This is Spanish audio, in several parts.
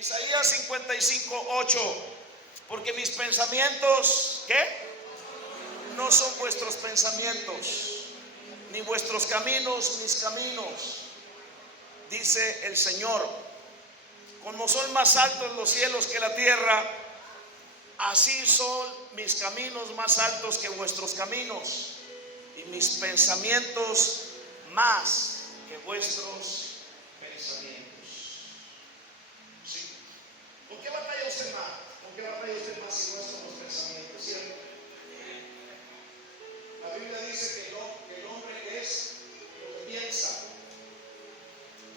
Isaías 55:8. Porque mis pensamientos, ¿qué? No son vuestros pensamientos, ni vuestros caminos mis caminos, dice el Señor. Como son más altos los cielos que la tierra, así son mis caminos más altos que vuestros caminos, y mis pensamientos más que vuestros pensamientos. ¿Sí? ¿Por qué batalla usted más? ¿Por qué batalla usted más si no son los pensamientos? ¿Cierto? La Biblia dice que el hombre es lo que piensa.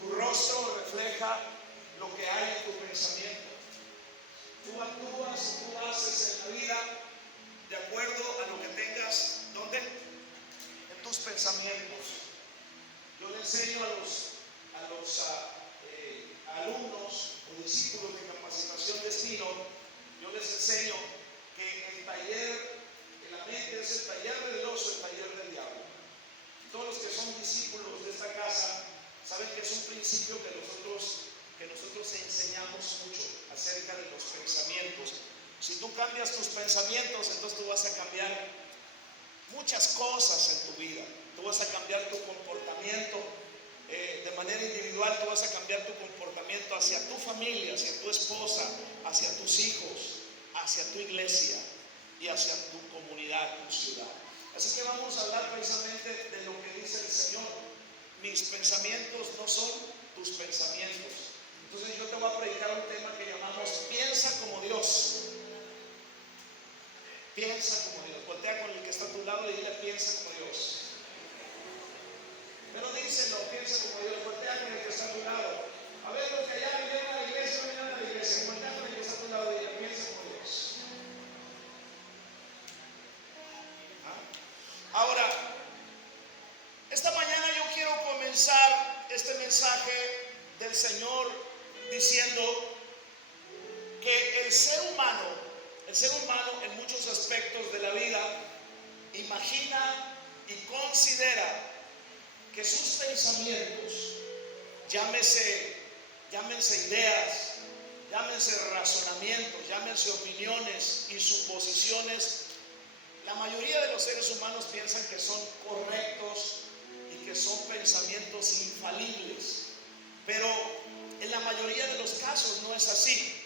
Tu rostro refleja lo que hay en tu pensamiento. Tú actúas, tú haces en la vida de acuerdo a lo que tengas, ¿dónde? En tus pensamientos. Yo le enseño a los alumnos o discípulos de capacitación de estilo, yo les enseño que el taller de la mente es el taller de Dios o el taller del diablo. Todos los que son discípulos de esta casa saben que es un principio que nosotros enseñamos mucho acerca de los pensamientos. Si tú cambias tus pensamientos, entonces tú vas a cambiar muchas cosas en tu vida. Tú vas a cambiar tu comportamiento de manera individual. Tú vas a cambiar tu comportamiento hacia tu familia, hacia tu esposa, hacia tus hijos, hacia tu iglesia y hacia tu comunidad, tu ciudad. Así que vamos a hablar precisamente de lo que dice el Señor. Mis pensamientos no son tus pensamientos. Entonces yo te voy a predicar un tema que llamamos piensa como Dios. Piensa como Dios. Voltea con el que está a tu lado y dile piensa como Dios. Pero díselo, piensa como Dios. Voltea con el que está a tu lado. A ver, los que allá vienen a la iglesia, no vienen a la iglesia. Voltea con el que está a tu lado y dile piensa como Dios. Ahora, esta mañana yo quiero comenzar este mensaje del Señor diciendo que el ser humano en muchos aspectos de la vida imagina y considera que sus pensamientos, llámense ideas, llámense razonamientos, llámense opiniones y suposiciones, la mayoría de los seres humanos piensan que son correctos y que son pensamientos infalibles, pero en la mayoría de los casos no es así.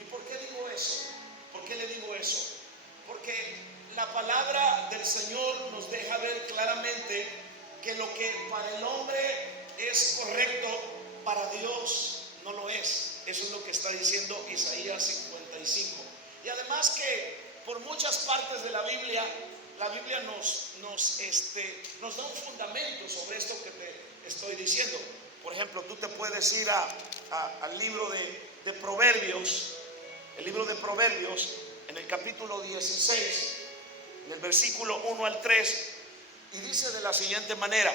¿Y por qué digo eso? ¿Por qué le digo eso? Porque la palabra del Señor nos deja ver claramente que lo que para el hombre es correcto, para Dios no lo es. Eso es lo que está diciendo Isaías 55. Y además que por muchas partes de la Biblia nos da un fundamento sobre esto que te estoy diciendo. Por ejemplo, tú te puedes ir al libro de Proverbios, el libro de Proverbios, en el capítulo 16, en el versículo 1 al 3, y dice de la siguiente manera: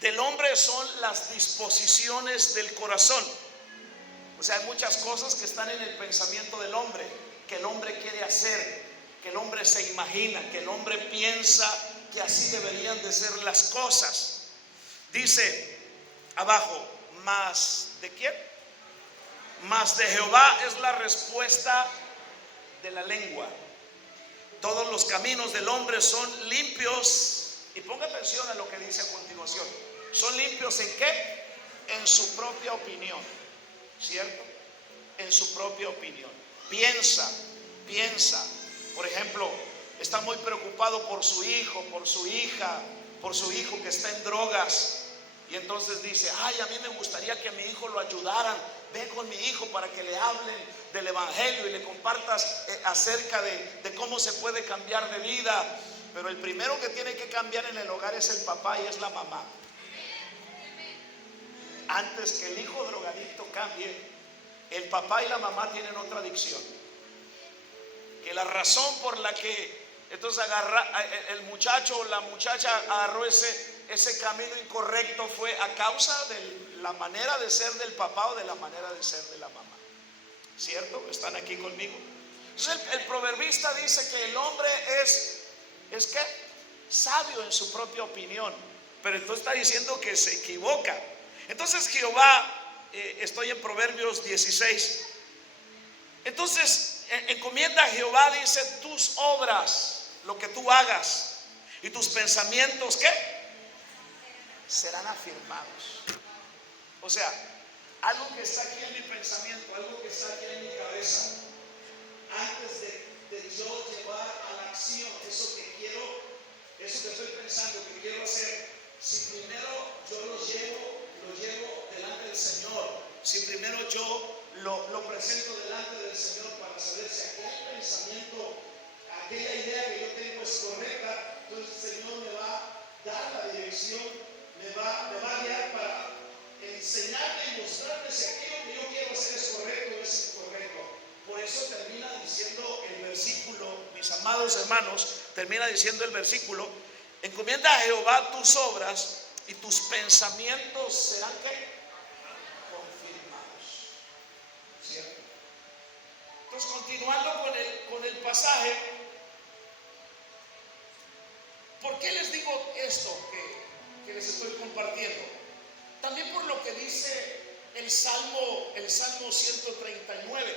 del hombre son las disposiciones del corazón. O sea, hay muchas cosas que están en el pensamiento del hombre, que el hombre quiere hacer, que el hombre se imagina, que el hombre piensa que así deberían de ser las cosas. Dice abajo, ¿más de quién? Más de Jehová es la respuesta de la lengua. Todos los caminos del hombre son limpios. Y ponga atención a lo que dice a continuación. ¿Son limpios en qué? En su propia opinión. ¿Cierto? En su propia opinión. Piensa. Por ejemplo, está muy preocupado por su hijo, por su hija, por su hijo que está en drogas. Y entonces dice, ay, a mí me gustaría que a mi hijo lo ayudaran. Ve con mi hijo para que le hablen del evangelio y le compartas acerca de cómo se puede cambiar de vida. Pero el primero que tiene que cambiar en el hogar es el papá y es la mamá. Antes que el hijo drogadicto cambie, el papá y la mamá tienen otra adicción. Que la razón por la que entonces el muchacho o la muchacha agarró ese camino incorrecto fue a causa de la manera de ser del papá o de la manera de ser de la mamá. ¿Cierto? ¿Están aquí conmigo? Entonces el proverbista dice que el hombre es ¿qué? Sabio en su propia opinión, pero entonces está diciendo que se equivoca. Entonces Jehová, estoy en Proverbios 16, Entonces, encomienda a Jehová, dice, tus obras, lo que tú hagas, y tus pensamientos, ¿qué? Serán afirmados. O sea, algo que está aquí en mi pensamiento, algo que está aquí en mi cabeza, antes de yo llevar a la acción eso que quiero, eso que estoy pensando que quiero hacer, si primero yo lo llevo delante del Señor, si primero yo lo presento delante del Señor para saber si aquel pensamiento, aquella idea que yo tengo es correcta, entonces el Señor me va a dar la dirección, me va a guiar para enseñarme y mostrarme si aquello que yo quiero hacer es correcto o es incorrecto. Por eso termina diciendo el versículo, mis amados hermanos, termina diciendo el versículo: encomienda a Jehová tus obras y tus pensamientos serán ¿qué? Confirmados. ¿Cierto? Entonces, continuando con el pasaje, ¿por qué les digo esto que les estoy compartiendo? También por lo que dice el Salmo 139.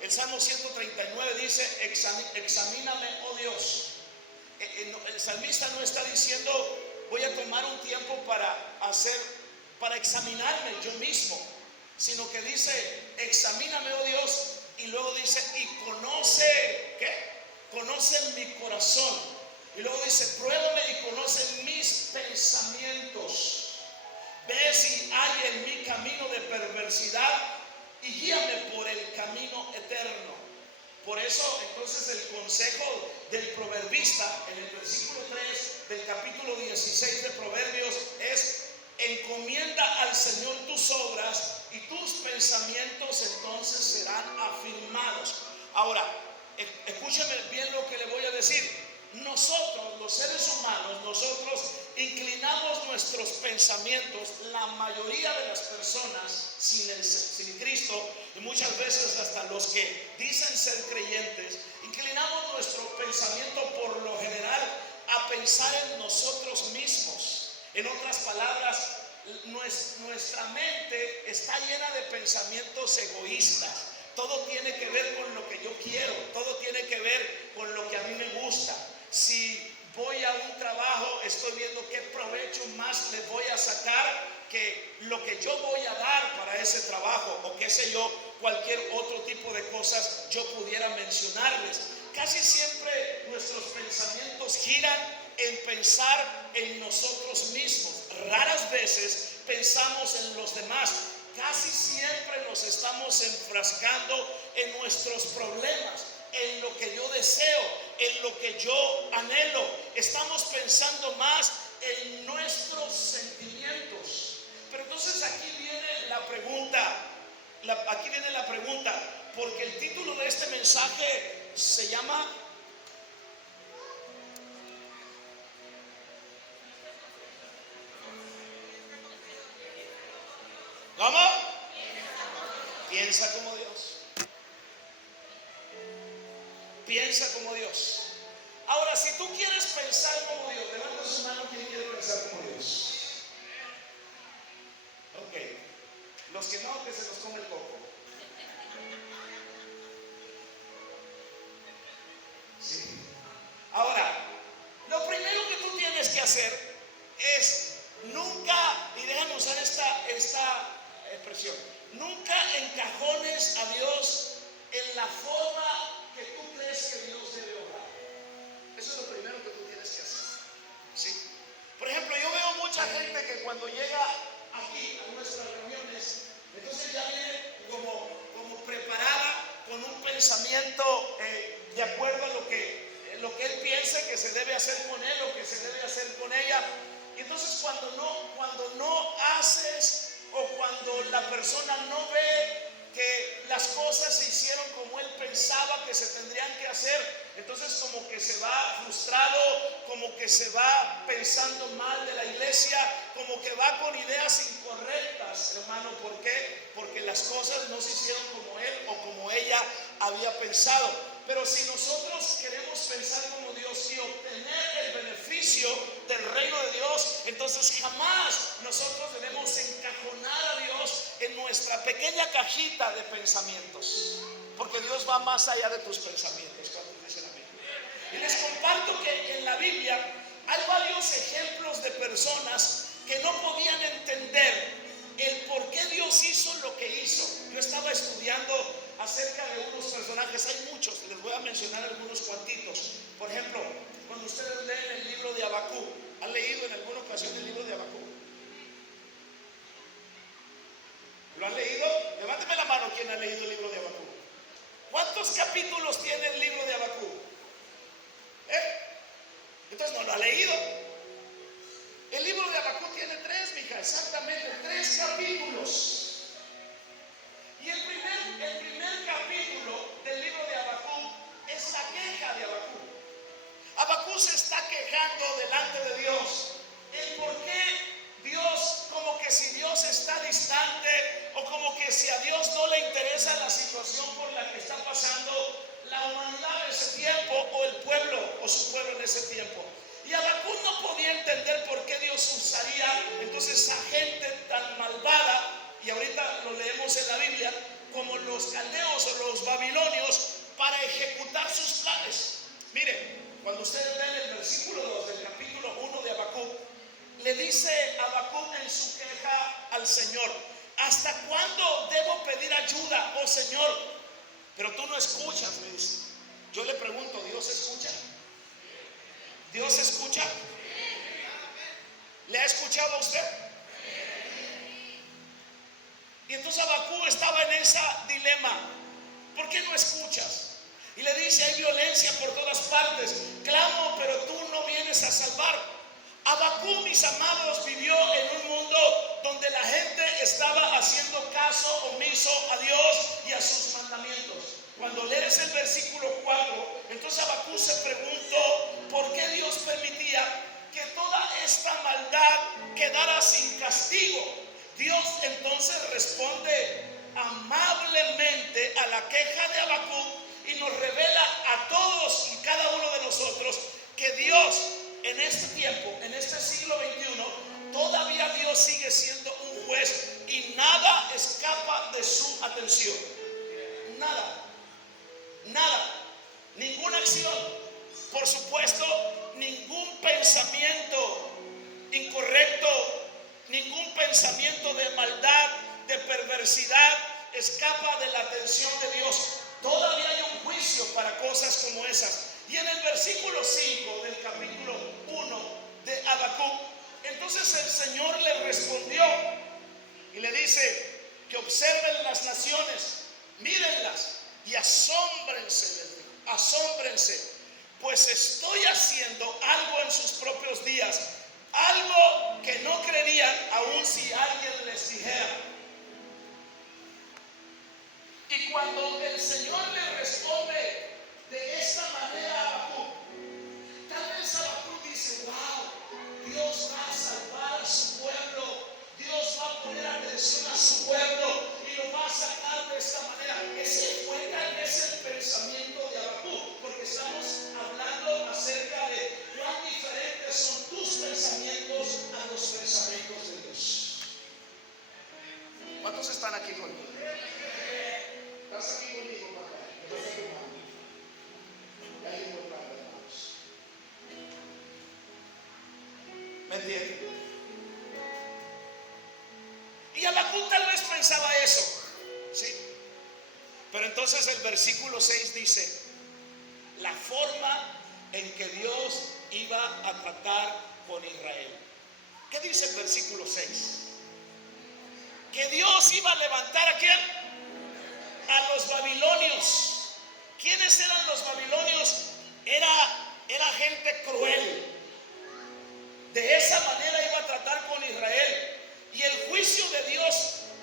El Salmo 139 dice: examíname, oh Dios. El salmista no está diciendo voy a tomar un tiempo para examinarme yo mismo, sino que dice examíname, oh Dios, y luego dice y conoce, ¿qué? Conoce mi corazón, y luego dice pruébame y conoce mis pensamientos, ve si hay en mi camino de perversidad y guíame por el camino eterno. Por eso entonces el consejo del proverbista en el versículo 3 del capítulo 16 de Proverbios es: encomienda al Señor tus obras y tus pensamientos entonces serán afirmados. Ahora, escúcheme bien lo que le voy a decir. Nosotros, los seres humanos, nosotros inclinamos nuestros pensamientos, la mayoría de las personas sin Cristo, y muchas veces hasta los que dicen ser creyentes, inclinamos nuestro pensamiento por lo general a pensar en nosotros mismos. En otras palabras, nuestra mente está llena de pensamientos egoístas. Todo tiene que ver con lo que yo quiero, todo tiene que ver con lo que a mí me gusta. Si voy a un trabajo, estoy viendo qué provecho más le voy a sacar que lo que yo voy a dar para ese trabajo, o qué sé yo, cualquier otro tipo de cosas yo pudiera mencionarles. Casi siempre nuestros pensamientos giran en pensar en nosotros mismos. Raras veces pensamos en los demás. Casi siempre nos estamos enfrascando en nuestros problemas, en lo que yo deseo, en lo que yo anhelo. Estamos pensando más en nuestros sentimientos. Pero entonces aquí viene la pregunta, porque el título de este mensaje se llama ¿cómo? Piensa como Dios. Piensa como Dios. Ahora, si tú quieres pensar como Dios, levanta su mano. ¿Quién quiere pensar como Dios? Ok. Los que no, que se los come el coco. Sí. Ahora, lo primero que tú tienes que hacer es nunca, y déjame usar esta expresión, nunca encajones a Dios en la forma que tú crees que Dios debe obrar. Eso es lo primero que tú tienes que hacer. ¿Sí? Por ejemplo, yo veo mucha gente que cuando llega aquí a nuestras reuniones, entonces ya viene como preparada con un pensamiento de acuerdo a lo que él piense que se debe hacer con él o que se debe hacer con ella. Y entonces cuando no haces, o cuando la persona no ve que las cosas se hicieron como él pensaba que se tendrían que hacer, entonces como que se va frustrado, como que se va pensando mal de la iglesia, como que va con ideas incorrectas, hermano. ¿Por qué? Porque las cosas no se hicieron como él o como ella había pensado. Pero si nosotros queremos pensar como Dios y obtener el beneficio del reino de Dios, entonces jamás nosotros debemos encajonar a Dios en nuestra pequeña cajita de pensamientos. Porque Dios va más allá de tus pensamientos. ¿Cuántos dicen amén? Y les comparto que en la Biblia hay varios ejemplos de personas que no podían entender el por qué Dios hizo lo que hizo. Yo estaba estudiando acerca de unos personajes, hay muchos, les voy a mencionar algunos cuantitos. Por ejemplo, cuando ustedes leen el libro de Habacuc, ¿han leído en alguna ocasión el libro de Habacuc? ¿Lo han leído? Levánteme la mano quien ha leído el libro de Habacuc. ¿Cuántos capítulos tiene el libro de Habacuc? Entonces no lo ha leído. El libro de Habacuc tiene 3, mija, exactamente 3 capítulos. Y el primer capítulo del libro de Habacuc es la queja de Habacuc. Habacuc se está quejando delante de Dios. El por qué Dios, como que si Dios está distante, o como que si a Dios no le interesa la situación por la que está pasando la humanidad en ese tiempo, o el pueblo, o su pueblo en ese tiempo. Y Habacuc no podía entender por qué Dios usaría entonces a gente tan malvada, y ahorita lo leemos en la Biblia, como los caldeos o los babilonios, para ejecutar sus planes. Miren, cuando ustedes leen el versículo 2 del capítulo 1 de Habacuc, le dice Habacuc en su queja al Señor: ¿hasta cuándo debo pedir ayuda, oh Señor? Pero tú no escuchas, me dice. Yo le pregunto, ¿Dios escucha? ¿Dios escucha? ¿Le ha escuchado a usted? Y entonces Habacuc estaba en ese dilema. ¿Por qué no escuchas? Y le dice: hay violencia por todas partes. Clamo, pero tú no vienes a salvar. Habacuc, mis amados, vivió en un mundo donde la gente estaba haciendo caso omiso a Dios y a sus mandamientos. Cuando lees el versículo 4, entonces Habacuc se preguntó por qué Dios permitía que toda esta maldad quedara sin castigo. Dios entonces responde amablemente a la queja de Habacuc y nos revela a todos y cada uno de nosotros que Dios en este tiempo, en este siglo XXI, todavía Dios sigue siendo un juez y nada escapa de su atención. Nada. Nada, ninguna acción, por supuesto, ningún pensamiento incorrecto, ningún pensamiento de maldad, de perversidad, escapa de la atención de Dios. Todavía hay un juicio para cosas como esas. Y en el versículo 5 del capítulo 1 de Habacuc, entonces el Señor le respondió y le dice que observen las naciones, mírenlas y asómbrense, asómbrense, pues estoy haciendo algo en sus propios días, algo que no creerían aun si alguien les dijera. Y cuando el Señor le responde de esta manera a Habacuc, tal vez Habacuc dice: wow, Dios va a salvar a su pueblo, Dios va a poner atención a su pueblo y lo va a sacar de esta manera. Ese es el pensamiento de Habacuc, porque estamos hablando acerca de cuán diferentes son tus pensamientos a los pensamientos de Dios. ¿Cuántos están aquí conmigo? ¿Estás aquí conmigo, papá? Levanta tu mano. Ya hay un par de manos. ¿Me entiendes? Y Habacuc tal vez pensaba eso, ¿sí? Pero entonces el versículo 6 dice la forma en que Dios iba a tratar con Israel. ¿Qué dice el versículo 6? Que Dios iba a levantar ¿a quién? A los babilonios. ¿Quiénes eran los babilonios? Era gente cruel. De esa manera iba a tratar con Israel. Y el juicio de Dios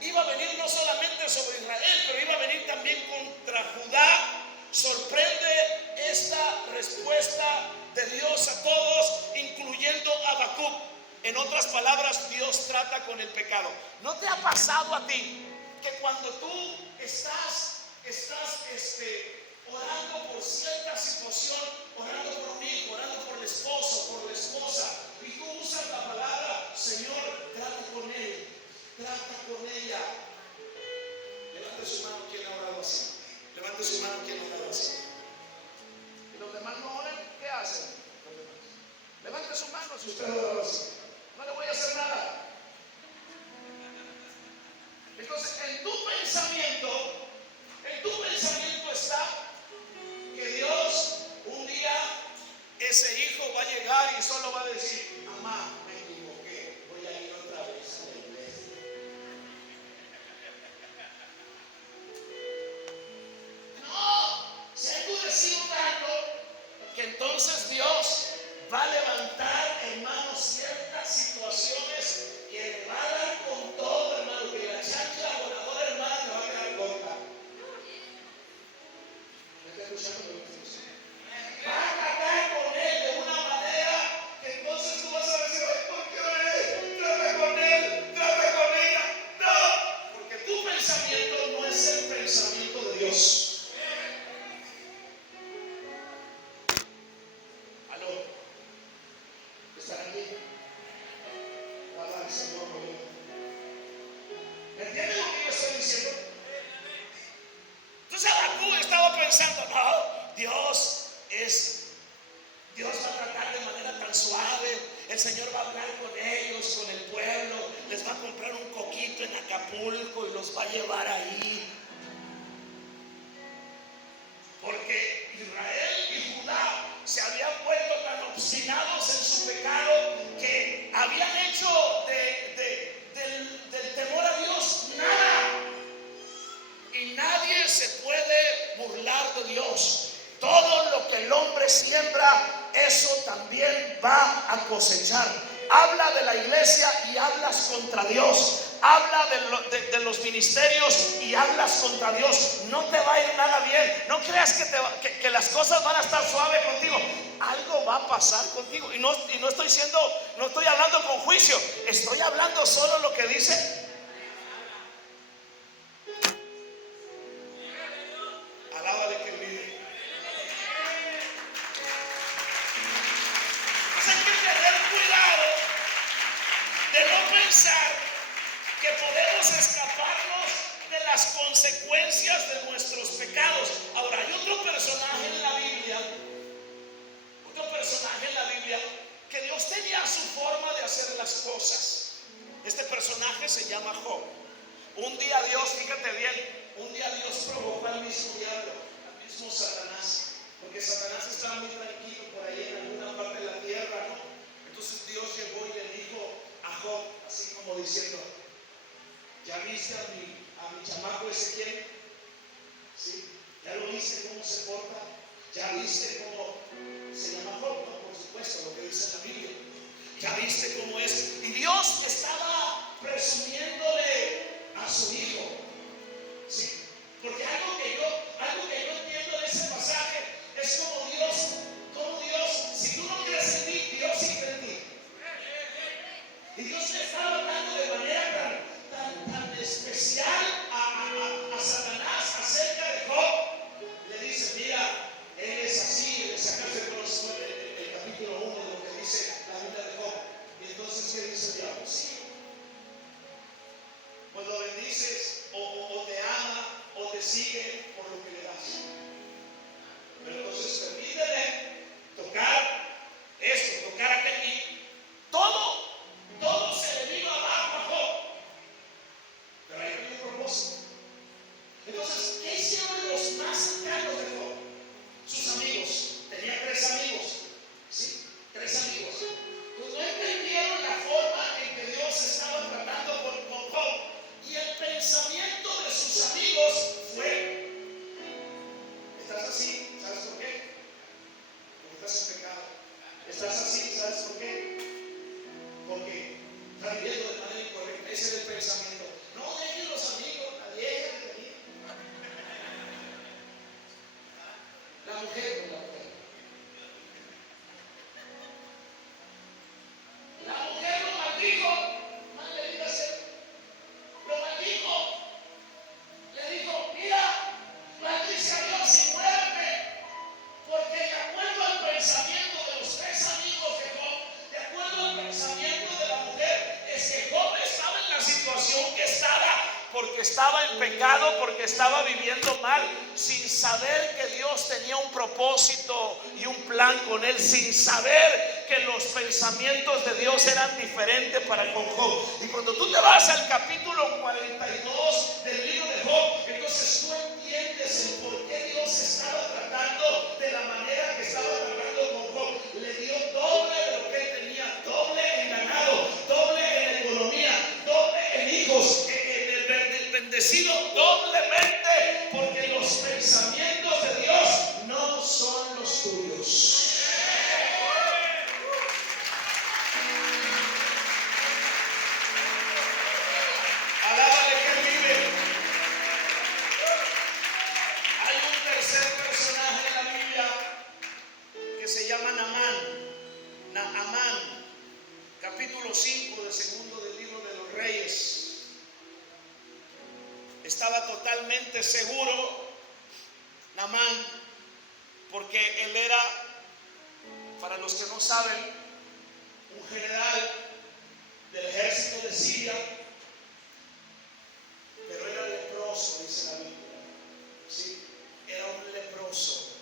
iba a venir no solamente sobre Israel, pero iba a venir también contra Judá. Sorprende esta respuesta de Dios a todos, incluyendo a Habacuc. En otras palabras, Dios trata con el pecado. ¿No te ha pasado a ti que cuando tú estás orando por cierta situación, orando por un hijo, orando por el esposo, por la esposa, y tú usas la palabra: Señor, trata con él, trata con ella? Levante su mano quien ha orado así. Levante su Entonces, en tu pensamiento está que Dios un día, ese hijo va a llegar y solo va a decir: mamá, me equivoqué, voy a ir otra vez a la iglesia. No, se ha endurecido tanto que entonces Dios va a levantar, hermano, ciertas situaciones que le va a dar con todo, hermano, que la chancla voladora, hermano, te va a quedar corta. ¿Me está escuchando lo que estoy diciendo? Va a tratar con él de una manera que entonces tú vas a decir: ay, ¿por qué oré? Trata con él, trata con ella. No, porque tu pensamiento no es el pensamiento de Dios. ¿Están aquí? Alabanza, Señor. ¿Me entienden lo que yo estoy diciendo? Entonces Habacuc estaba pensando: no, Dios va a tratar de manera tan suave. El Señor va a hablar con ellos, con el pueblo. Les va a comprar un coquito en Acapulco y los va a llevar ahí. Porque Israel y Judá se habían vuelto tan obstinados en su pecado que habían hecho del temor a Dios nada. Y nadie se puede burlar de Dios. Todo lo que el hombre siembra, eso también va a cosechar. Habla de la iglesia y hablas contra Dios. Habla de los ministerios y hablas contra Dios. No te va a ir nada bien. No creas que las cosas van a estar suaves contigo. Algo va a pasar contigo. Y no estoy hablando con juicio. Estoy hablando solo lo que dice. Alábale que vive. Hay que tener cuidado de no pensar que podemos escaparnos de las consecuencias de nuestros pecados. Ahora, hay otro personaje en la Biblia que Dios tenía su forma de hacer las cosas. Este personaje se llama Job. Un día Dios, fíjate bien, provocó al mismo diablo, al mismo Satanás, porque Satanás estaba muy tranquilo por ahí en alguna parte de la tierra, ¿no? Entonces Dios llegó y le dijo a Job, así como diciendo: ¿ya viste a mi chamaco Ezequiel? ¿Sí? ¿Ya lo viste cómo se porta? ¿Ya viste cómo se llama Job? No, por supuesto, lo que dice la Biblia. ¿Ya viste cómo es? Y Dios estaba presumiéndole a su hijo. ¿Sí? Porque algo que yo entiendo de ese pasaje es como Dios, si tú no crees en mí, Dios sí cree en ti. Y Dios le estaba hablando de manera tan especial a Satanás acerca de Job. Le dice: mira, él es así. Le sacaste el capítulo 1 de lo que dice la Biblia de Job. Y entonces, ¿qué dice el diablo? Sí. Pues lo bendices, o te ama, o te sigue por lo que le das. Pero entonces permíteme tocar esto, tocar aquel. Todo se le vino abajo a Job. Pero hay un propósito. Entonces, ¿qué hicieron los más cercanos de Job? Sus amigos. Tenía 3 amigos. ¿Sí? 3 amigos. Pues no entendieron la forma en que Dios estaba tratando con Job. Y el pensamiento de sus amigos fue: estás así, ¿sabes por qué? Porque estás en pecado. Estás así, ¿sabes por qué? Porque estás viviendo de manera incorrecta. Ese es el pensamiento. No dejen los amigos, la vieja de venir. La mujer con la mujer. La mujer lo maldijo. Lo maldijo. Le dijo: mira, maldice a Dios y muérete. Porque de acuerdo al pensamiento de los 3 amigos de Job, de acuerdo al pensamiento de la mujer, es que Job estaba en la situación que estaba porque estaba en pecado, porque estaba viviendo mal, sin saber que Dios tenía un propósito y un plan con él, sin saber que los pensamientos de Dios eran diferentes para con Job. Y cuando tú te vas al capítulo 42 bendecido doblemente, porque los pensamientos de Dios no son los tuyos. Alábale que vive. Hay un tercer personaje en la Biblia que se llama Naamán. Naamán, capítulo 5 del segundo del libro de los Reyes. Estaba totalmente seguro Naamán, porque él era, para los que no saben, un general del ejército de Siria, pero era leproso, dice la Biblia. ¿Sí? Era un leproso.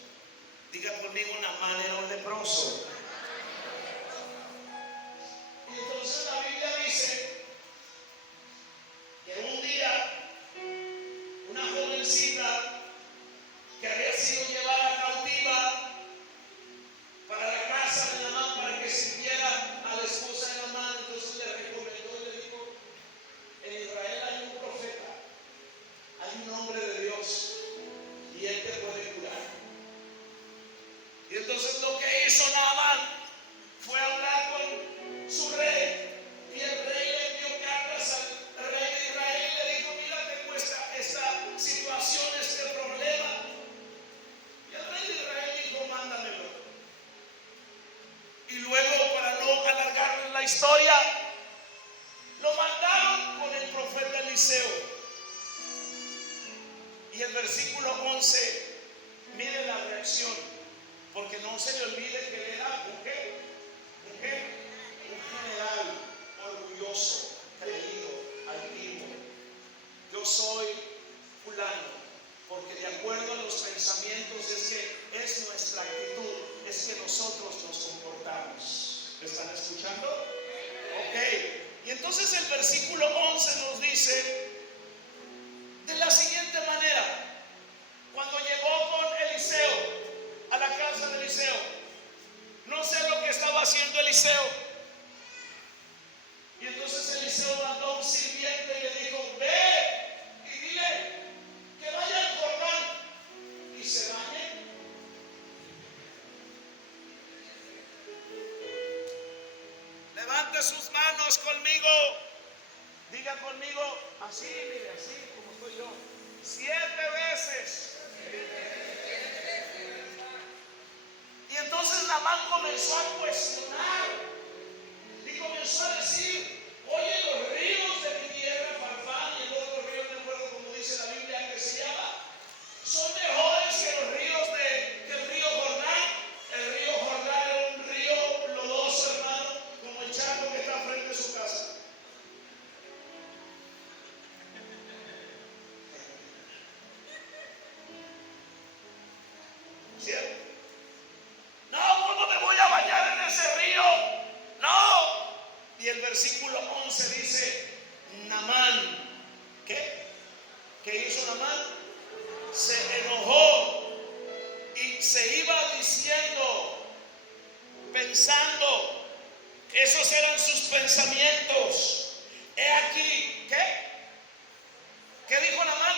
Diga conmigo, Naamán era un leproso. Y entonces la Biblia dice que un día una jovencita que había sido llevada cautiva para la casa de Naamán para que sirviera a la esposa de Naamán, entonces le recomendó y le dijo: en Israel hay un profeta, hay un hombre de Dios y él te puede curar. Y entonces lo que hizo Naamán fue hablar con su rey, y el rey le envió cartas al rey de Israel y le dijo: mira, tengo esta situación, este problema. Y el rey de Israel dijo: mándamelo. Y luego, para no alargar la historia, lo mandaron con el profeta Eliseo. Y el versículo 11, mire la reacción, porque no se le olvide que él era un general orgulloso, creído, altivo. Yo soy fulano, porque de acuerdo a los pensamientos es nuestra actitud, es que nosotros nos comportamos. ¿Me están escuchando? Ok. Y entonces el versículo 11 nos dice de la siguiente manera: cuando llegó con Eliseo a la casa de Eliseo, no sé lo que estaba haciendo Eliseo. Y entonces Eliseo mandó a un sirviente y le dijo: ve y dile que vaya al Jordán y se bañe. Levante sus manos conmigo. Diga conmigo, así, mire, así como estoy yo. 7 veces. Y entonces Naamán comenzó a cuestionar y comenzó a decir: oye, los ríos de mi tierra, Farfán y el otro río, no recuerdo cómo dice la Biblia que se llama, son mejores que los ríos del río Jordán. El río Jordán era un río lodoso, hermano, como el charco que está frente a su casa. ¿Cierto? No, ¿cómo me voy a bañar en ese río? No. Y el versículo 11 dice: Naamán, ¿qué? ¿Qué hizo Naamán? Se enojó y se iba diciendo, pensando, esos eran sus pensamientos. He aquí, ¿qué? ¿Qué dijo Naamán?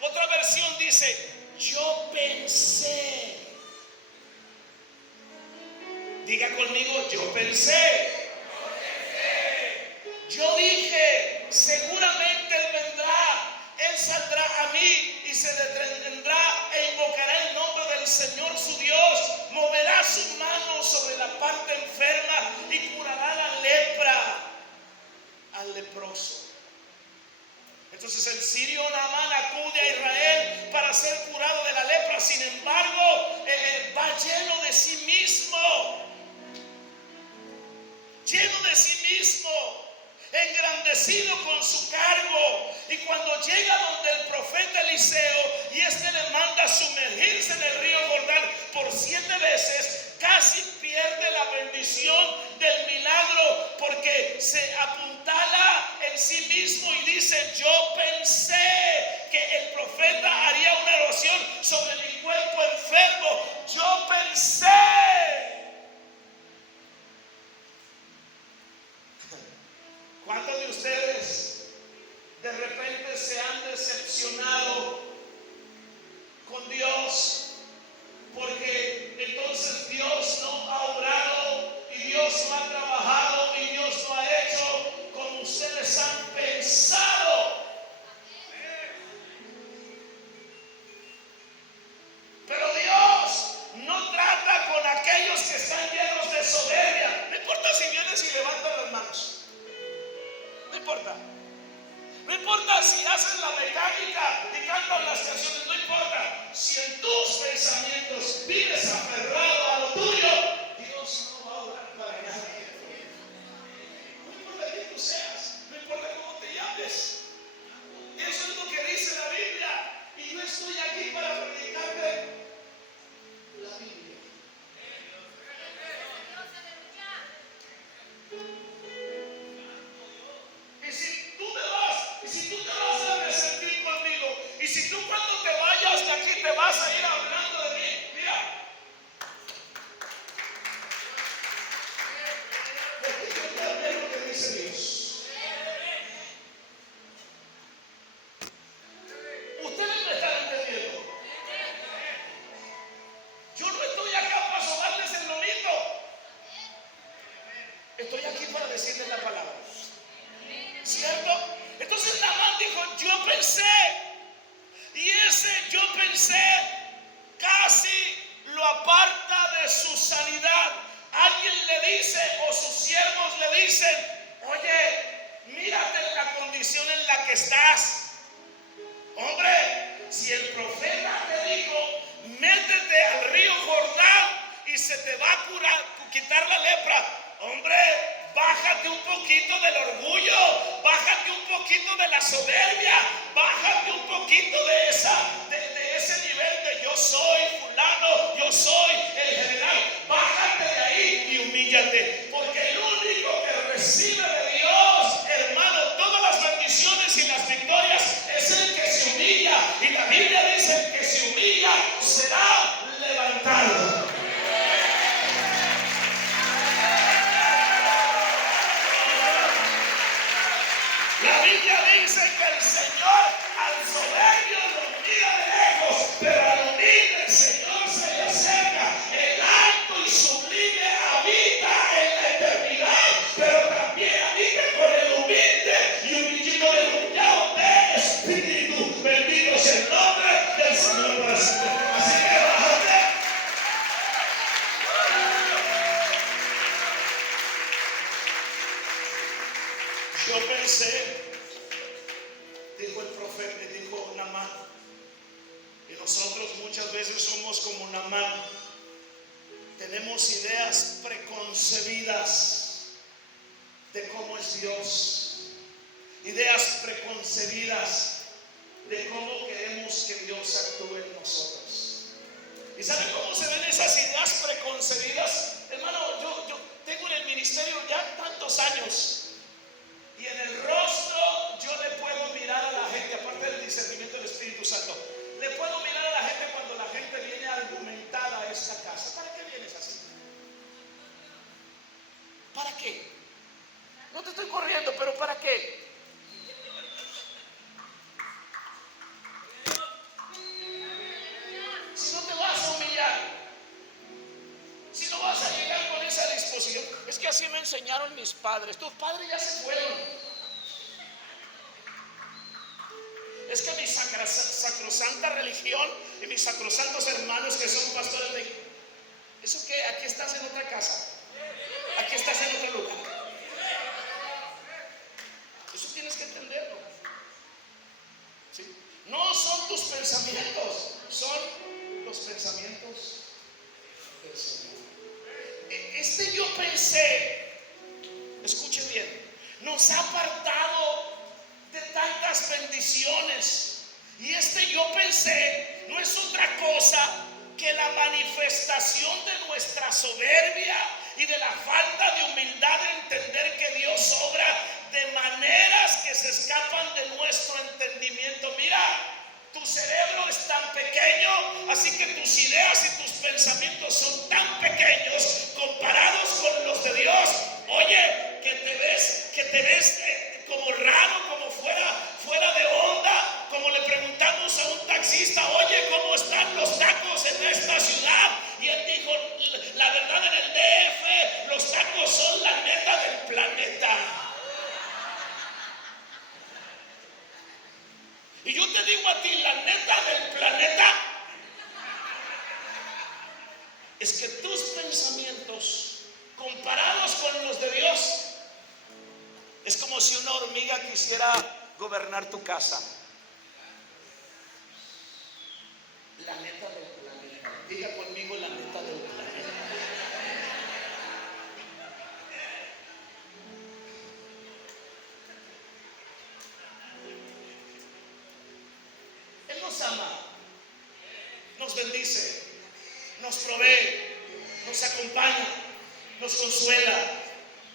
Otra versión dice: yo pensé. Diga conmigo, yo pensé. Yo dije, seguramente Él vendrá, Él saldrá a mí y se detendrá e invocará el nombre del Señor su Dios, moverá su mano sobre la parte enferma y curará la lepra al leproso. Entonces el sirio Naamán acude a Israel para ser curado de la lepra. Sin embargo, va lleno de sí mismo, engrandecido con su cargo. Y cuando llega donde el profeta Eliseo y este le manda sumergirse en el río Jordán por 7 veces, casi pierde la bendición del milagro, porque se apuntala en sí mismo y dice: yo pensé que el profeta haría una oración sobre mi cuerpo enfermo. Yo pensé. ¿Cuántos de ustedes relacionado con Dios, porque entonces Dios no ha obrado y Dios no ha trabajado y Dios no ha hecho como ustedes han pensado. Pero Dios no trata con aquellos que están llenos de soberbia. No importa si vienes y levantas las manos, no importa. No importa si haces la mecánica y cantas las canciones, no importa. Si en tus pensamientos vives aferrado a lo tuyo, Dios no va a orar para nadie. No importa quién tú seas, no importa cómo te llames. Eso es lo que dice la Biblia. Y yo estoy aquí para predicarte la Biblia. Si tú te vas a resentir conmigo, y si tú cuando te vayas de aquí te vas a ir hablando de mí, mira, porque yo te hablé lo que dice Dios. Ustedes me están entendiendo. Yo no estoy acá para sobarles el lomito. Estoy aquí para decirles la palabra. ¿Cierto? Entonces Naamán dijo, yo pensé, y ese yo pensé casi lo aparta de su sanidad. Alguien le dice, o sus siervos le dicen, oye, mírate en la condición en la que estás. Hombre, si el profeta te dijo, métete al río Jordán y se te va a curar, quitar la lepra, hombre, bájate un poquito del orgullo, bájate un poquito de la soberbia, bájate un poquito de ese nivel de yo soy fulano, yo soy el general. Bájate de ahí y humíllate, porque el único que recibe de Dios, hermano, todas las bendiciones y las victorias es el que se humilla. Y la Biblia dice que se humilla será levantado. La Biblia dice que el Señor al soberbio lo mira de lejos, pero al humilde el Señor se le acerca. El alto y sublime habita en la eternidad, pero también habita con el humilde y con el humillado de espíritu. Bendito sea el nombre del Señor para siempre. Así que bájate. Yo pensé, dijo el profeta, dijo Naamán, y nosotros muchas veces somos como Naamán, tenemos ideas preconcebidas de cómo es Dios, ideas preconcebidas de cómo queremos que Dios actúe en nosotros. ¿Y sabe cómo se ven esas ideas preconcebidas? Hermano, yo tengo en el ministerio ya tantos años. Y en el rostro yo le puedo mirar a la gente, aparte del discernimiento del Espíritu Santo, le puedo mirar a la gente cuando la gente viene argumentada a esta casa. ¿Para qué vienes así? ¿Para qué? No te estoy corriendo, pero ¿para qué? Si no te vas a humillar, si no vas a llegar con esa disposición, es que así me enseñaron mis padres. Tus padres ya se fueron. Es que mi sacrosanta religión y mis sacrosantos hermanos que son pastores me... ¿Eso qué? Aquí estás en otra casa. Aquí estás en otro lugar. Eso tienes que entenderlo. ¿Sí? No son tus pensamientos, son los pensamientos del Señor. Este yo pensé, escuche bien, nos ha apartado de tantas bendiciones. Y este yo pensé no es otra cosa que la manifestación de nuestra soberbia y de la falta de humildad de entender que Dios obra de maneras que se escapan de nuestro entendimiento. Mira, tu cerebro es tan pequeño, así que tus ideas y tus pensamientos son tan pequeños comparados con los de Dios. Oye, que te ves como raro, como fuera de onda, como le preguntaba Y yo te digo a ti, la neta del planeta es que tus pensamientos comparados con los de Dios es como si una hormiga quisiera gobernar tu casa. La neta del planeta. Diga conmigo, la neta del planeta. Él nos ama, nos bendice, nos provee, nos acompaña, nos consuela,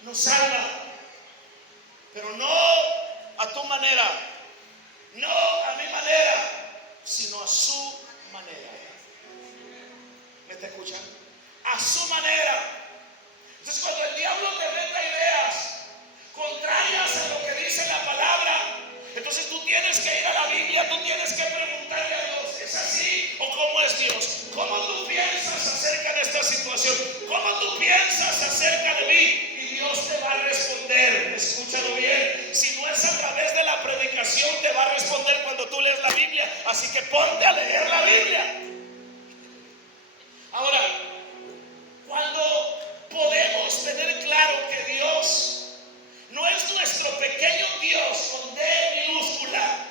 nos salva, pero no a tu manera, no a mi manera, sino a su manera. ¿Me está escuchando? A su manera. Entonces, cuando el diablo te meta ideas contrarias a lo que dice la palabra, entonces tú tienes que ir a la Biblia, tú tienes que preguntarle a Dios, ¿es así o cómo es Dios? ¿Cómo tú piensas acerca de esta situación? ¿Cómo tú piensas acerca de mí? Y Dios te va a responder. Escúchalo bien. Si no es a través de la predicación, te va a responder cuando tú lees la Biblia. Así que ponte a leer la Biblia. Ahora, cuando podemos tener claro que Dios no es nuestro pequeño Dios con D minúscula,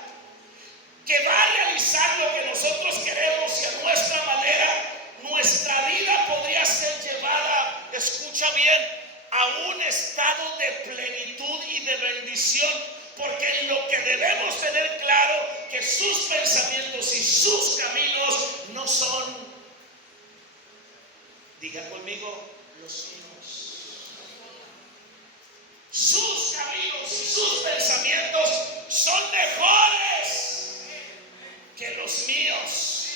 que va a realizar lo que nosotros queremos y a nuestra manera, nuestra vida podría ser llevada, escucha bien, a un estado de plenitud y de bendición, porque lo que debemos tener claro que sus pensamientos y sus caminos no son, diga conmigo, los míos. Sus caminos y sus pensamientos son mejores que los míos,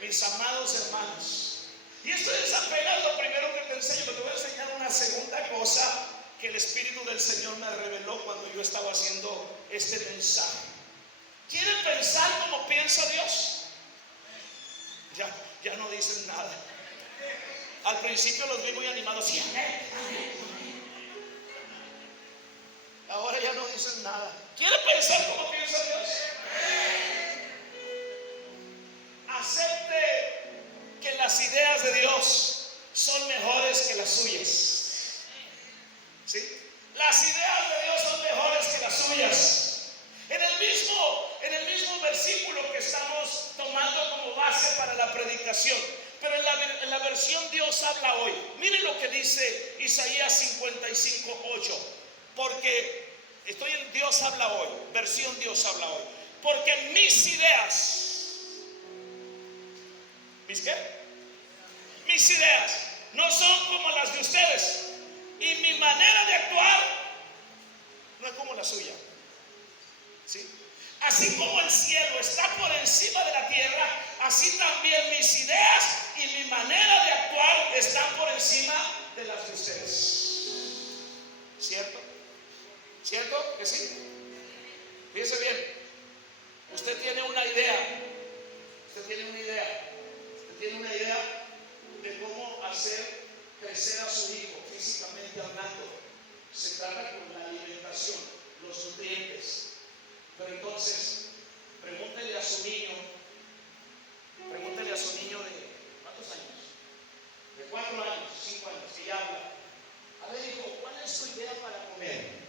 mis amados hermanos. Y esto es apenas lo primero que te enseño, pero te voy a enseñar una segunda cosa que el Espíritu del Señor me reveló cuando yo estaba haciendo este mensaje. ¿Quieren pensar como piensa Dios? Ya no dicen nada. Al principio los vi muy animados. Sí, amén, amén. Ahora ya no dicen nada. ¿Quiere pensar como piensa Dios? Acepte que las ideas de Dios son mejores que las suyas. ¿Sí? Las ideas de Dios son mejores que las suyas. En el mismo versículo que estamos tomando como base para la predicación, pero en la versión Dios habla hoy. Miren lo que dice Isaías 55:8. Porque estoy en Dios habla hoy, versión Dios habla hoy. Porque mis ideas, ¿mis qué? Mis ideas no son como las de ustedes, y mi manera de actuar no es como la suya. ¿Sí? Así como el cielo está por encima de la tierra, así también mis ideas y mi manera de actuar están por encima de las de ustedes. ¿Cierto? ¿Cierto que sí? Fíjese bien, usted tiene una idea, de cómo hacer crecer a su hijo físicamente hablando. Se trata con la alimentación, los nutrientes. Pero entonces, pregúntele a su niño de ¿cuántos años? De 4 años, 5 años, que ya habla. A ver, hijo, ¿cuál es tu idea para comer?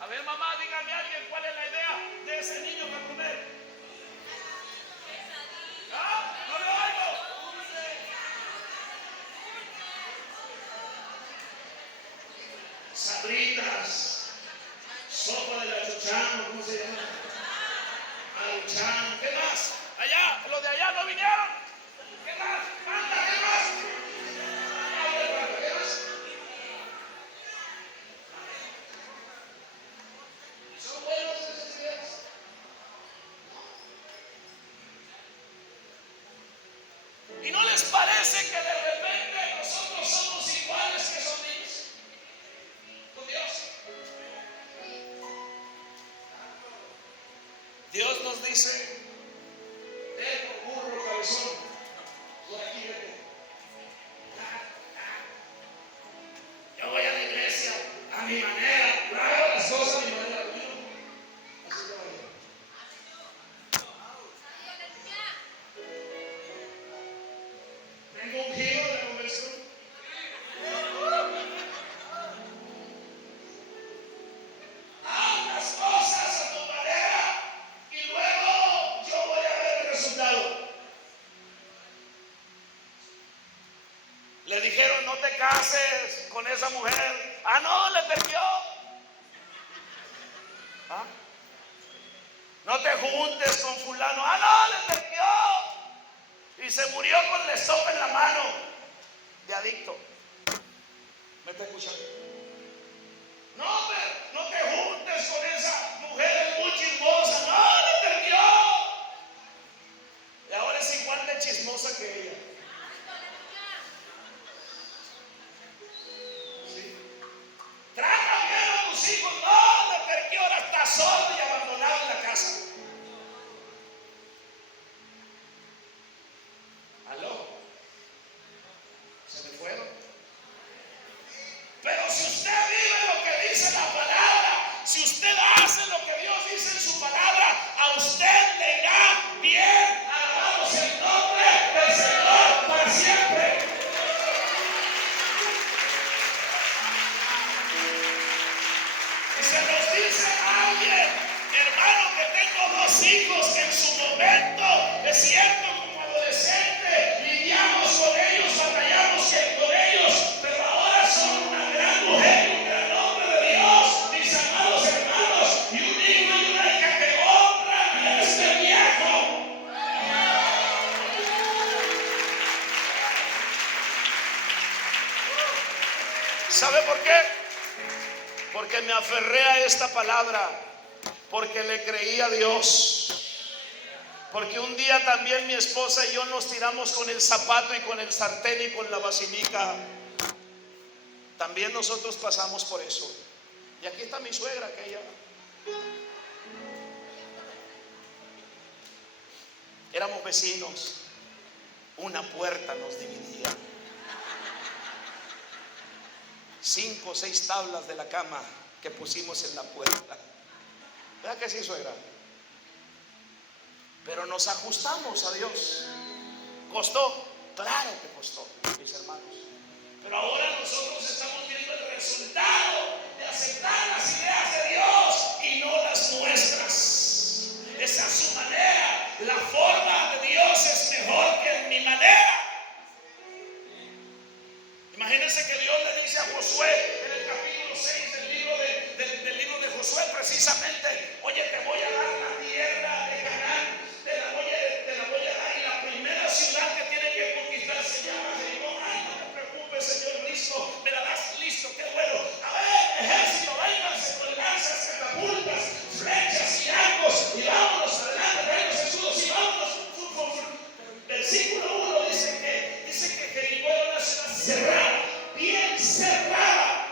A ver, mamá, dígame a alguien cuál es la idea de ese niño para comer. ¿Ah? ¿No le oigo? Sabritas, sopa de la chuchana, ¿cómo se llama? Maruchan, ¿qué más? Allá, los de allá no vinieron. ¿Qué más? Anda, ¿qué más? ¿Qué más? ¿Son buenas esas ideas? ¿Y no les parece que de repente nosotros somos iguales que esos niños? Con Dios. Dios nos dice, burro cabezón, por aquí vete. Yo voy a la iglesia a mi manera, yo hago las cosas a mi manera. Así que cases con esa mujer. Ah, no, le terqueó. ¿Ah? No te juntes con fulano. Ah, no, le terqueó. Y se murió con la estopa en la mano. De adicto. ¿Me está escuchando? No, pero no te juntes con esa mujer muy chismosa. No, le terqueó. Y ahora es igual de chismosa que ella. ¿Sí? Trata bien a tus hijos. No, le terqueó. Ahora está solo y abandonado en la casa. ¿Aló? ¿Se me fueron? Pero si usted vive lo que dice la palabra, si usted hace lo que Dios dice en su palabra, a usted le irá bien. Alabamos el nombre del Señor para siempre. Y se nos dice a alguien, hermano, que tengo 2 hijos que en su momento, es cierto, como adolescente, lidiamos con ellos, batallamos con ellos, pero ahora son una gran mujer y un gran hombre de Dios, mis amados hermanos, y un hijo y una hija que honran a este viejo. ¿Sabe por qué? Porque me aferré a esta palabra, porque le creí a Dios. Porque un día también mi esposa y yo nos tiramos con el zapato y con el sartén y con la vacinica. También nosotros pasamos por eso. Y aquí está mi suegra, que ella éramos vecinos. Una puerta nos dividía. 5 o 6 tablas de la cama que pusimos en la puerta. ¿Verdad que sí, suegra? Pero nos ajustamos a Dios. ¿Costó? Claro que costó, mis hermanos. Pero ahora nosotros estamos viendo el resultado de aceptar las ideas de Dios y no las nuestras. Esa es su manera. La forma de Dios es mejor que mi manera. Imagínense que Dios le dice a Josué en el capítulo 6 del libro de Josué, precisamente: oye, te voy a dar la tierra de Canaán, te la voy a dar, y la primera ciudad que tiene que conquistar se llama Jericó. Ay, no te preocupes, Señor, listo, me la das, listo, qué bueno. A ver, ejército, vénganse con lanzas, catapultas, flechas y arcos, y vámonos adelante, traen los escudos y vámonos. Versículo 1 dice que Jericó era una ciudad cerrada, bien cerrada.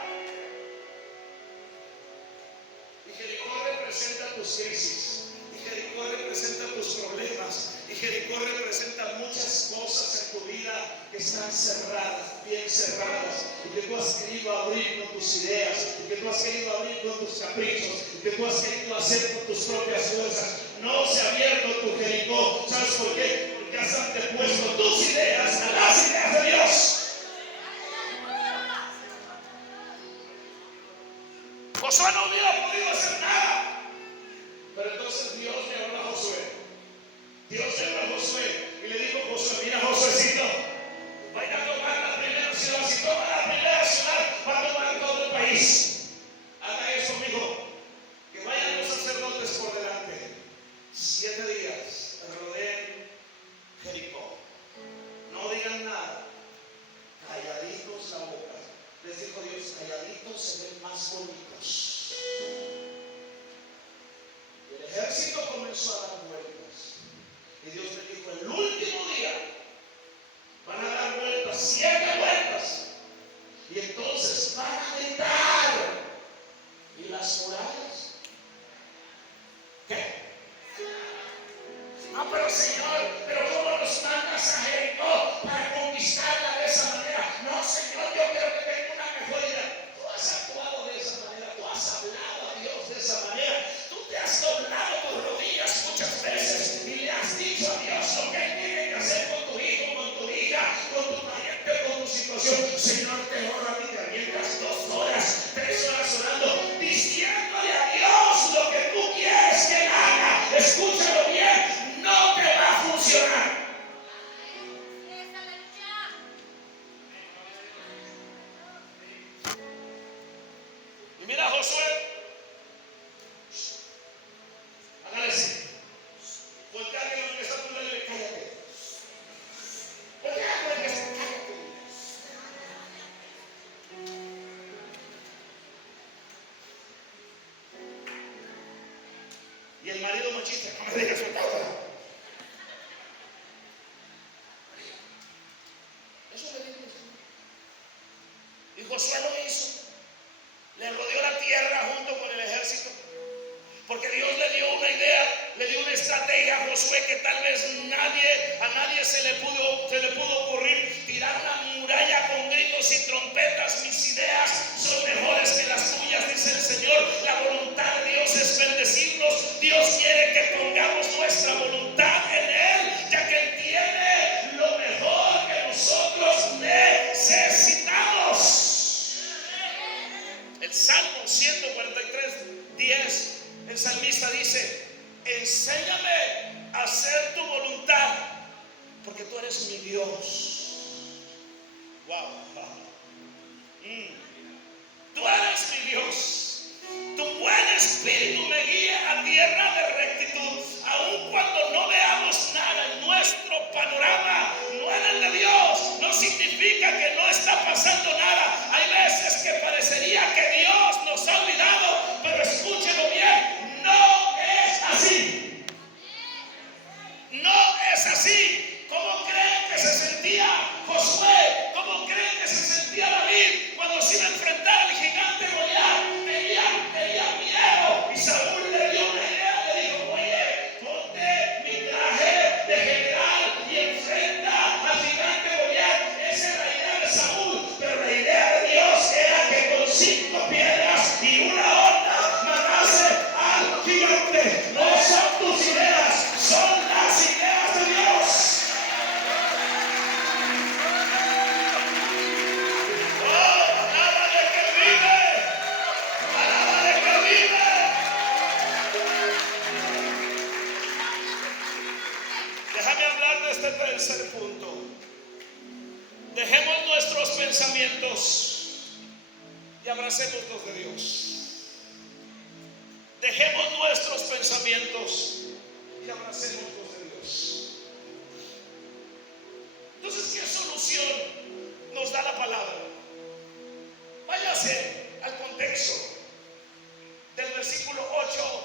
Y Jericó representa tus crisis, y Jericó representa tus problemas, y Jericó representa muchas cosas en tu vida que están cerradas, bien cerradas, y que tú has querido abrir con tus ideas, y que tú has querido abrir con tus caprichos, y que tú has querido hacer con tus propias fuerzas. No se ha abierto tu Jericó. ¿Sabes por qué? Porque has antepuesto tus ideas a las ideas de Dios. Josué no hubiera podido hacer nada. Pero entonces Dios le habló a Josué. Dios le habló a Josué y le dijo: Josué, mira, Josuécito, vaya a tomar la primera ciudad. Si toma la primera ciudad, va a tomar todo el país. Haga eso, mijo. Que vayan los sacerdotes por delante. 7 días rodeen Jericó. No digan nada. Calladitos la boca. Les dijo Dios: calladitos se ven más bonitos. El ejército comenzó a dar vueltas. Y Dios le dijo: el último día van a dar vueltas, 7 vueltas. Y entonces van a gritar. ¿Y las murallas? ¿Qué? No, pero Señor, pero ¿cómo nos mandas a Jericó para conquistarla de esa manera? No, Señor, yo creo que tengo una mejor idea. Tú has actuado de esa manera, tú has hablado a Dios de esa manera, tú te has doblado tus rodillas muchas veces y le has dicho a Dios lo que Él tiene que hacer con tu hijo, con tu hija, con tu pariente, con tu situación. Señor, te oro a ti, te avientas 2 horas, 3 horas orando, diciéndole a Dios lo que tú quieres que Él haga. Escúchalo bien. No te va a funcionar. Y el marido machista, no me digas su esposa. Eso le dijo el Señor. Y Josué lo hizo. Le rodeó la tierra junto con el ejército. Porque Dios le dio una idea, le dio una estrategia a Josué que tal vez a nadie se le pudo ocurrir. Tirar una muralla con gritos y trompetas. Mis ideas son mejores que las tuyas, dice el Señor. La voluntad de Dios es bendecirnos. Dios quiere que pongamos nuestra voluntad en Él, ya que Él tiene lo mejor que nosotros necesitamos. El Salmo 143:10, el salmista dice: enséñame a hacer tu voluntad, porque tú eres mi Dios. Wow. Tú eres mi Dios. Tu buen espíritu me guía a tierra de rectitud. Aun cuando no veamos nada en nuestro panorama, no en el de Dios, no significa que no está pasando nada. Hay veces que parecería que Dios nos ha olvidado, pero escúchelo bien, no es así. No es así. ¿Cómo creen que se sentía Josué? ¿Cómo creen que se sentía David cuando se iba a enfrentar al gigante Goliat? Tenía miedo. Y Saúl le dio una idea, le dijo: oye, ponte mi traje de general y enfrenta al gigante Goliat. Esa es la idea de Saúl, pero la idea de Dios era que con 5 piedras y una horda matase al gigante. No son tus ideas, son las ideas de Dios. Déjame hablar de este tercer punto. Dejemos nuestros pensamientos y abracemos los de Dios. Dejemos nuestros pensamientos y abracemos los de Dios. Entonces, ¿qué solución nos da la palabra? Váyase al contexto del versículo 8